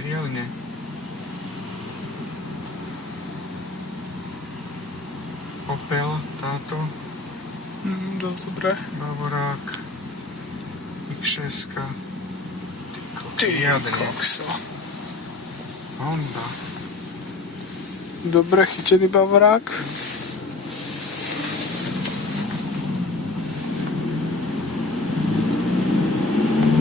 riadne. Opel, táto. Dosť dobré. Bavorák. X6. Ty riadne. kokso. Honda. Dobre chytený bavorák.